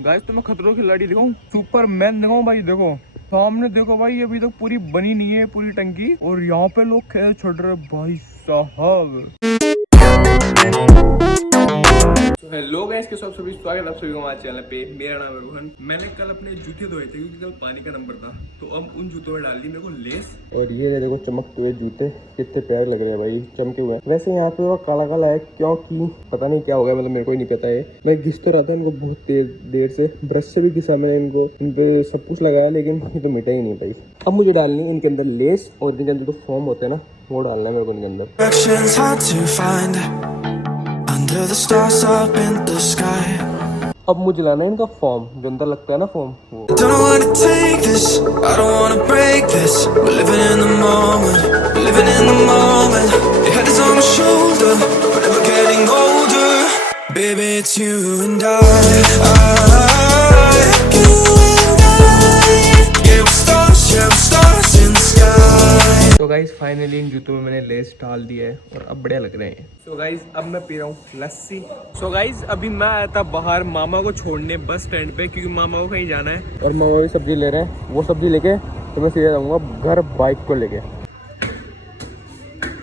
Guys तो मैं खतरों की खिलाड़ी दिखाऊं, सुपरमैन दिखाऊं भाई। देखो सामने देखो भाई, अभी तक पूरी बनी नहीं है पूरी टंकी, और यहाँ पे लोग खेल छोड़ रहे भाई साहब। हेलो गाइस, के सब सभी स्वागत है आप सभी को हमारे चैनल पे। मेरा नाम है रोहन। मैंने कल अपने जूते धोए थे क्योंकि कल पानी का नंबर था, तो अब उन जूतों में डाल दी मेरे को लेस। और ये देखो चमकते हुए जूते, कितने प्यारे लग रहे हैं भाई, चमके हुए। वैसे यहाँ पे वो काला काला है क्योंकि पता नहीं क्या हो गया, मतलब मेरे को ही नहीं पता है। मैं घिस तो रहा था इनको बहुत देर से, ब्रश से भी घिसा मैंने इनको, इन पे सब कुछ लगाया, लेकिन ये तो मिटा ही नहीं भाई। अब मुझे डालनी है इनके अंदर लेस, और इनके अंदर जो फोम होते हैं ना, वो डालना है मेरे को इनके अंदर। Under the stars up in the sky. अब मुझे लाना है इनका फॉर्म, जो अंदर लगता है ना फॉर्म, वो। Don't wanna take this, I don't wanna break this. We're living in the moment, living in the moment. Your head is on my shoulder, we're never getting older. Baby, it's you and I. तो guys finally in जूतों में मैंने less डाल दिया है और अब बढ़िया लग रहे हैं। सो गाइज अब मैं पी रहा हूँ लस्सी। सो गाइज अभी मैं आया था बाहर मामा को छोड़ने बस स्टैंड पे, क्योंकि मामा को कहीं जाना है और मामा भी सब्जी ले रहे हैं। वो सब्जी लेके तो मैं सीधे जाऊँगा घर बाइक को लेके।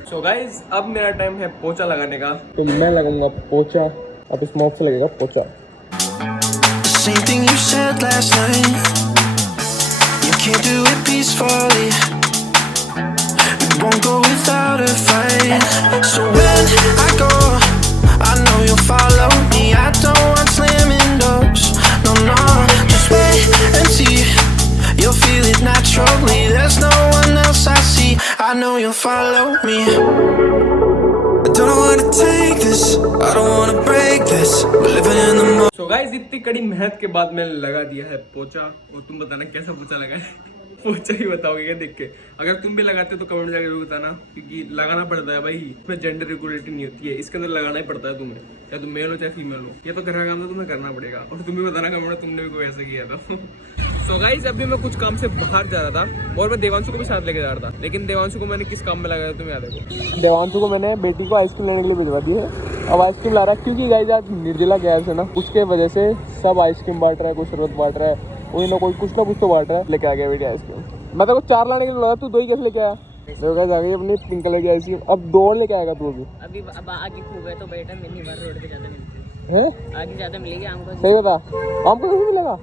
सो गाइज अब मेरा टाइम है पोछा लगाने का, तो मैं लगाऊंगा पोछा। अब इस मॉप से लगेगा पोछा। Won't go without a fight. So when I go, I know you'll follow me. I don't want slamming doors. No, no, just wait and see. You'll feel it naturally. There's no one else I see. I know you'll follow me. I don't wanna take this. I don't wanna break this. We're living in the moment. So guys, इतनी कड़ी मेहनत के बाद मैंने लगा दिया है पोछा, और तुम बताना कैसा पोछा लगा है। पोछा ही बताओगे क्या देख के? अगर तुम भी लगाते हो तो कमेंट में जाकर बताना, क्योंकि लगाना पड़ता है भाई, इसमें जेंडर इक्वलिटी नहीं होती है, इसके अंदर लगाना ही पड़ता है तुम्हें, चाहे तुम मेल हो चाहे फीमेल हो। ये तो घर का काम तो तुम्हें करना पड़ेगा, और तुम भी बताना कमेंट में तुमने भी कोई ऐसा किया था। सो गाइस अभी मैं कुछ काम से बाहर जा रहा था, और मैं देवांशु को भी साथ लेके जा रहा था, लेकिन देवांशु को मैंने किस काम में लगाया तुम्हें याद है? देवांशु को मैंने बेटी को आइसक्रीम लेने के लिए भिजवा दी है। अब आइसक्रीम ला रहा है, क्योंकि गाइस आज निर्जला गैस है ना, उसके वजह से सब आइसक्रीम बांट रहा है, कोई शरबत बांट रहा है, कोई ना कोई कुछ ना कुछ तो बांट रहा है। लेके आ गया बेटी आइसक्रीम। मैं तो 4 लाने के लिए लगा, तू 2 ही कैसे लेके आया? तो गाइस आ गई अपनी पिंक कलर की आइसक्रीम। अब 2 और लेके आएगा तू? अभी अब आगे खूब है तो बेटा मिनी बार रोड पे ज्यादा मिलती है, आगे ज्यादा मिलेगी हमको। सही बता, हमको नहीं मिलेगा,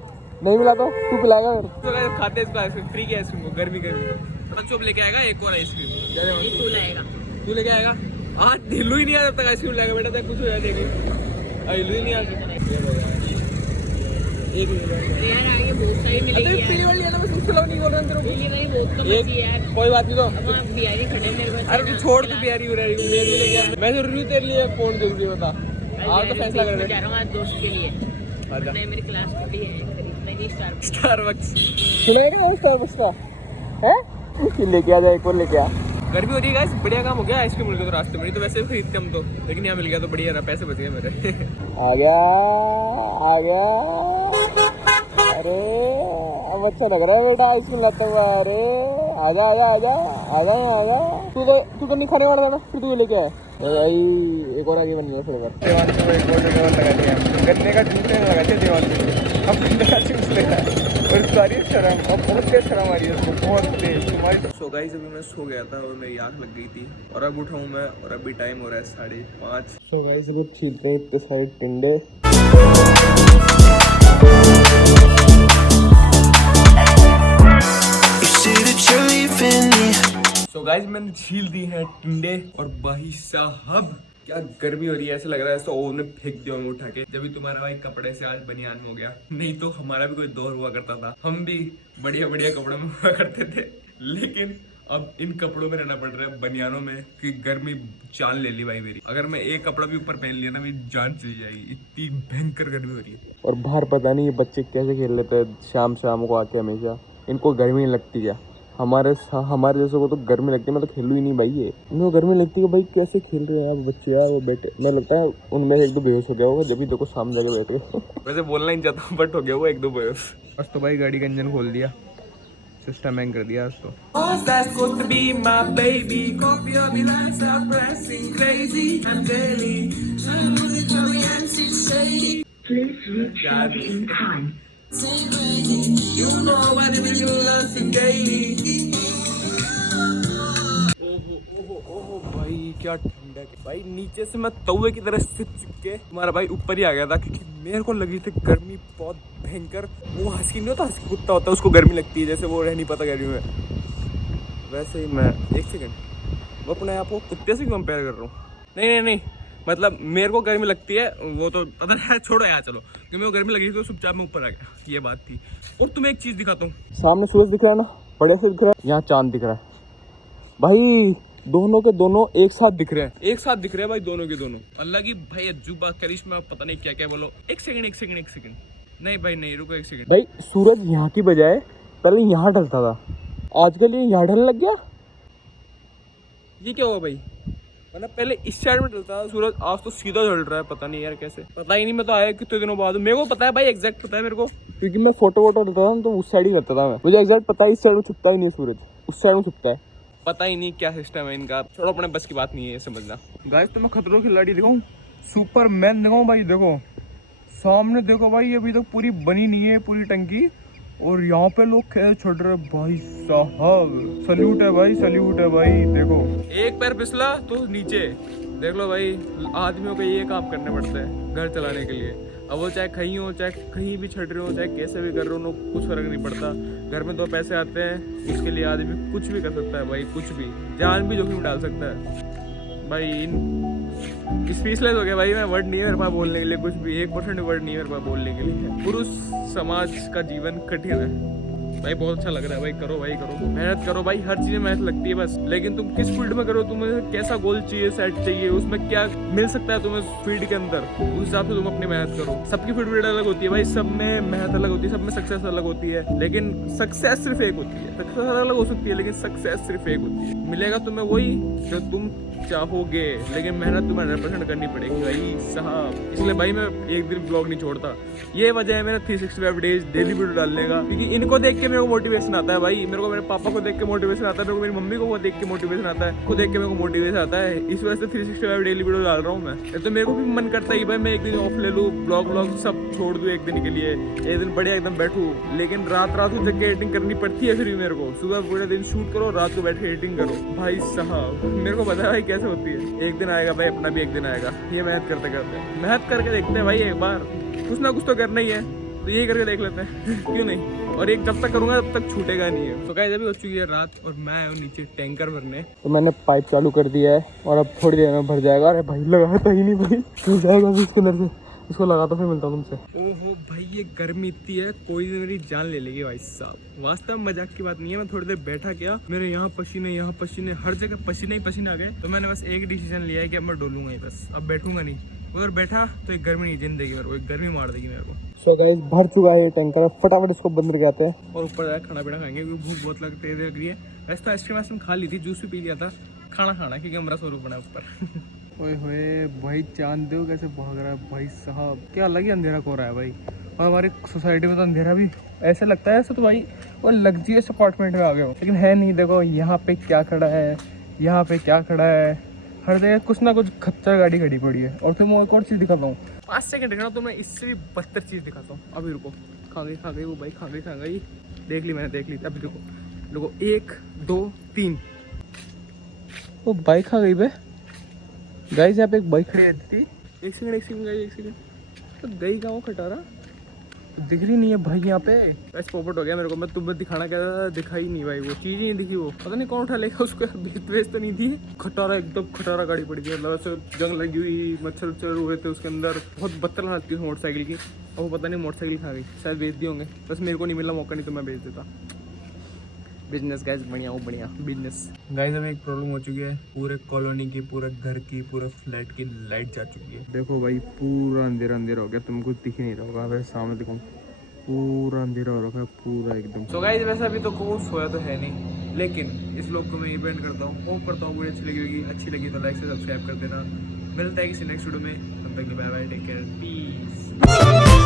नहीं मिला तो तू पिलाएगा। तो गाइस खाते इसको आइसक्रीम, फ्री की आइसक्रीम को, गर्मी गर्मी। चुप लेके आएगा एक और आइसक्रीम। तू लेके आएगा? हाँ हिलू ही नहीं आ तब तक आइसक्रीम लाएगा बेटा, तक कुछ हो जाए हिलू ही नहीं आ। एक कोई बात नहीं, तो अरे तू छोड़, तू बिहारी हो रही है, मैं जरूर तेरे लिए फोन जल्दी बता। आज तो फैसला कर रहे हैं दोस्त के लिए। मेरी क्लास छोटी है, स्टारबक्स का है, लेके आ जाए एक और लेके आ। गर्मी हो रही है गाइस, बढ़िया काम हो गया, आइसक्रीम मिल गया तो रास्ते में, नहीं तो वैसे भी खरीदते हम तो, लेकिन यहाँ मिल गया तो बढ़िया रहा, पैसे बच गए मेरे। आ गया। अरे अब अच्छा लग रहा है बेटा आइसक्रीम लाता हुआ। अरे आजा। तू तो नहीं खाने वाला था ना, फिर तू लेके आया भाई। एक और आगे बन गया थोड़ा। देवांशु को एक और लगा दिया, गन्ने का जूस लगा दिया देवांशु। अब गन्ने का जूस लेना है, और सारी शर्म, अब बहुत तेज शर्म आ रही है उसको, बहुत तेज तुम्हारी। सो गाइस अभी मैं सो गया था और मेरी आँख लग गई थी, और अब उठा हूँ मैं, और अभी टाइम हो रहा है 5:30। सो गाइस अभी छीलते हैं इतने सारे टिंडे। सो गाइस मैंने छील दी है टिंडे, और भाई साहब क्या गर्मी हो रही है, ऐसा लग रहा है तो ओवन में फेंक दिया मैं उठा के। जब भी तुम्हारा भाई कपड़े से आज बनियान हो गया, नहीं तो हमारा भी कोई दौर हुआ करता था, हम भी बढ़िया कपड़ों में हुआ करते थे, लेकिन अब इन कपड़ों में रहना पड़ रहा है, बनियानों में, कि गर्मी जान ले ली भाई मेरी। अगर मैं एक कपड़ा भी ऊपर पहन लिया ना, मेरी जान चली जाएगी, इतनी भयंकर गर्मी हो रही है। और बाहर पता नहीं ये बच्चे कैसे खेल लेते हैं शाम को आके, हमेशा इनको गर्मी नहीं लगती क्या? हमारे जैसे को तो गर्मी लगती है, मैं तो खेलूँ ही नहीं भाई। ये इनको गर्मी लगती है भाई, कैसे खेल रहे हैं यार बच्चे यार, वो बेटे। मैं लगता है उनमें एक दो बेहोश हो गया होगा, जब भी देखो सामने जाके बैठ गए। वैसे बोलना ही चाहता हूँ, बट हो गया वो 1-2 बेहोश। बस तो भाई गाड़ी का इंजन खोल दिया, सिस्टम हैंग कर दिया आज तो। Please recharge in time. ओहो भाई क्या ठंडक है भाई। नीचे से मैं तवे की तरह सिप के तुम्हारा भाई ऊपर ही आ गया था, क्योंकि मेरे को लगी थी गर्मी बहुत भयंकर। वो हस्की नहीं होता, हस्की कुत्ता होता है, उसको गर्मी लगती है, जैसे वो रह नहीं पाता गर्मी में, वैसे ही मैं। एक सेकंड, वो अपने आप को कुत्ते से क्यों कंपेयर कर रहा हूँ? नहीं, मतलब मेरे को गर्मी लगती है, वो तो पता है, छोड़ो यार, चलो। कि मेरे को गर्मी लगी थी तो चुपचाप मैं ऊपर आ गया, ये बात थी। और तुम्हें एक चीज़ दिखाता हूँ, सामने सूरज दिख रहा है ना, बड़े से दिख रहा है, यहाँ चांद दिख रहा है भाई। दोनों के दोनों एक साथ दिख रहे हैं, एक साथ दिख रहे हैं भाई, दोनों के दोनों। अल्लाह की भाई अजूबा करिश्मा, पता नहीं क्या क्या बोलो। एक सेकंड। नहीं भाई नहीं, रुको एक सेकंड भाई। सूरज यहाँ की बजाय पहले यहाँ ढलता था, आजकल ये यहाँ ढलने लग गया। ये क्या हुआ भाई? मतलब पहले इस साइड में ढलता था सूरज, आज तो सीधा ढल रहा है, पता नहीं यार कैसे, पता ही नहीं। मैं तो आया कितने दिनों बाद, मेरे को पता है भाई, एग्जैक्ट पता है मेरे को, क्योंकि मैं फोटो लेता था तो उस साइड ही करता था मैं। मुझे एग्जैक्ट पता है, इस साइड में छुपता ही नहीं सूरज, उस साइड में छुपता है। पता ही नहीं क्या सिस्टम है इनका, छोड़ो, अपने बस की बात नहीं है ये समझना। गाइस तो मैं खतरों की खिलाड़ी दिखाऊं, सुपरमैन दिखाऊं भाई। देखो सामने देखो भाई, अभी तक पूरी बनी नहीं है पूरी टंकी, और यहाँ पे लोग खेल छोड़ रहे भाई साहब। सल्यूट है भाई। देखो एक पैर फिसला तो नीचे, देख लो भाई। आदमियों को ये काम करने पड़ते हैं घर चलाने के लिए। अब वो चाहे कहीं हो, चाहे कहीं भी छड़ रहे हो, चाहे कैसे भी कर रहे हो, कुछ फर्क नहीं पड़ता। घर में 2 पैसे आते हैं, उसके लिए आदमी कुछ भी कर सकता है भाई, कुछ भी, जान भी जोखिम में डाल सकता है भाई। स्पीचलेस हो गया भाई, मैं वर्ड नहीं है मेरे पास बोलने के लिए, कुछ भी 1% वर्ड नहीं है मेरे पास बोलने के लिए। पुरुष समाज का जीवन कठिन है भाई, बहुत अच्छा लग रहा है भाई। करो भाई, करो, मेहनत करो भाई, हर चीज़ में मेहनत लगती है बस। लेकिन तुम किस फील्ड में करो, तुम्हें कैसा गोल चाहिए, सेट चाहिए, उसमें क्या मिल सकता है तुम्हें फील्ड के अंदर, उस हिसाब से तुम अपनी मेहनत करो। सबकी फील्ड अलग होती है भाई, सब में मेहनत अलग होती है, सब में सक्सेस अलग होती है, लेकिन सक्सेस सिर्फ एक होती है। सक्सेस अलग हो सकती है, लेकिन सक्सेस सिर्फ एक होती है। मिलेगा तुम्हें वही जो तुम चाहोगे, लेकिन मेहनत तुम्हें 100% करनी पड़ेगी भाई साहब। इसलिए भाई मैं एक दिन ब्लॉग नहीं छोड़ता, ये वजह है मेरा 365 डेज डेली वीडियो डालने का, क्योंकि इनको देख के मेरे को मोटिवेशन आता है भाई। मेरे को मेरे पापा को देख के मोटिवेशन आता है, मेरे को मेरी मम्मी को देख के मोटिवेशन आता है, खुद देख के मेरे को मोटिवेशन आता है। इस वजह से 365 डेली वीडियो डाल रहा हूँ मैं। तो मेरे को भी मन करता है भाई मैं एक दिन ऑफ ले लूँ, ब्लॉग सब छोड़ दूँ एक दिन के लिए, एक दिन बढ़िया एकदम बैठूँ। लेकिन रात को जग के एडिटिंग करनी पड़ती है फिर भी मेरे को। सुबह पूरे दिन शूट करो, रात को बैठ के एडिटिंग करो भाई साहब। मेरे को पता है भाई कैसे होती है। एक दिन आएगा भाई, अपना भी एक दिन आएगा। ये मेहनत करते करते, मेहनत करके देखते हैं भाई, एक बार कुछ ना कुछ तो करना ही है, तो यही करके देख लेते हैं क्यों नहीं। और एक जब तक करूंगा तब तक छूटेगा नहीं है। तो गाइस अभी हो चुकी है रात, और मैं आया हूँ नीचे टैंकर भरने। तो मैंने पाइप चालू कर दिया है, और अब थोड़ी देर में भर जाएगा। अरे भाई लगाता ही नहीं भाई, भर जाएगा अभी इसके अंदर से। इसको लगाता फिर मिलता हूँ तुमसे। ओहो भाई ये गर्मी इतनी है, कोई दिन मेरी जान ले लेगी भाई साहब। वास्तव में मजाक की बात नहीं है। मैं थोड़ी देर बैठा क्या, मेरे यहाँ पसीने, हर जगह पसीने ही पसीने आ गए। तो मैंने बस एक डिसीजन लिया है कि अब मैं डोलूंगा ही बस, अब बैठूंगा नहीं। उधर बैठा तो एक गर्मी नहीं जिंदगी मेरे को, एक गर्मी मार देगी मेरे को। सो गाइस भर चुका है ये टैंकर, फटाफट इसको बंद करके आते हैं और ऊपर जाकर खाना पीना खाएंगे, क्योंकि भूख बहुत लग रही है। वैसे तो आइसक्रीम खा ली थी, जूस भी पी लिया था, खाना क्योंकि हमारा 100 रुपये ऊपर। ओए होए भाई, चांद दो कैसे भाग रहा है भाई साहब, क्या अलग ही अंधेरा हो रहा है भाई। और हमारी सोसाइटी में तो अंधेरा भी ऐसे लगता है, ऐसे तो भाई वो लग्जरियस अपार्टमेंट में आ गए हो, लेकिन है नहीं। देखो यहाँ पे क्या खड़ा है, यहाँ पे क्या खड़ा है, हर जगह कुछ ना कुछ खच्चर गाड़ी खड़ी पड़ी है। और तुम्हें एक और चीज़ दिखाता हूँ, 5 सेकंड देखना, तो मैं इससे भी बदतर चीज़ दिखाता हूँ। अभी रुको, खा गई वो भाई, खा गई, देख ली मैंने, देख ली। अभी देखो 1 2 3, वो बाइक खा गई बे। गाइस यहाँ पे एक बाइक खड़ी रहती थी। एक सेकंड, तो गई कहाँ वो खटारा, दिख रही नहीं है भाई यहाँ पे। बस पॉपट हो गया मेरे को, मैं तुम्हें दिखाना क्या था, दिखाई नहीं भाई, वो चीज़ ही नहीं दिखी। वो पता नहीं कौन उठा लेगा उसको, बेच तो नहीं थी। खटारा एकदम खटारा गाड़ी पड़ी थी, मतलब ऐसे जंग लगी हुई, मच्छर हुए थे उसके अंदर, बहुत बदतर हालत थी उस मोटरसाइकिल की। और वो पता नहीं मोटरसाइकिल खा गई, शायद बेच दिए होंगे। बस मेरे को नहीं मिला मौका, नहीं तो मैं बेच देता। बिजनेस गाइस बढ़िया बिजनेस। गाइस अभी एक प्रॉब्लम हो चुकी है, पूरे कॉलोनी की, पूरे घर की, पूरे फ्लैट की लाइट जा चुकी है। देखो भाई पूरा अंधेरा हो गया, तुमको दिख ही नहीं रहा होगा, वैसे सामने दिखाऊं, पूरा अंधेरा हो रखा है पूरा एकदम। तो गाइस वैसे अभी तो कोई सोया तो है नहीं, लेकिन इस लोग को मैं इवेंट करता हूँ, होप करता हूँ वीडियो अच्छी लगी तो लाइक से सब्सक्राइब कर देना। मिलता है किसी नेक्स्ट वीडियो में, तब तक bye bye, take care, piece.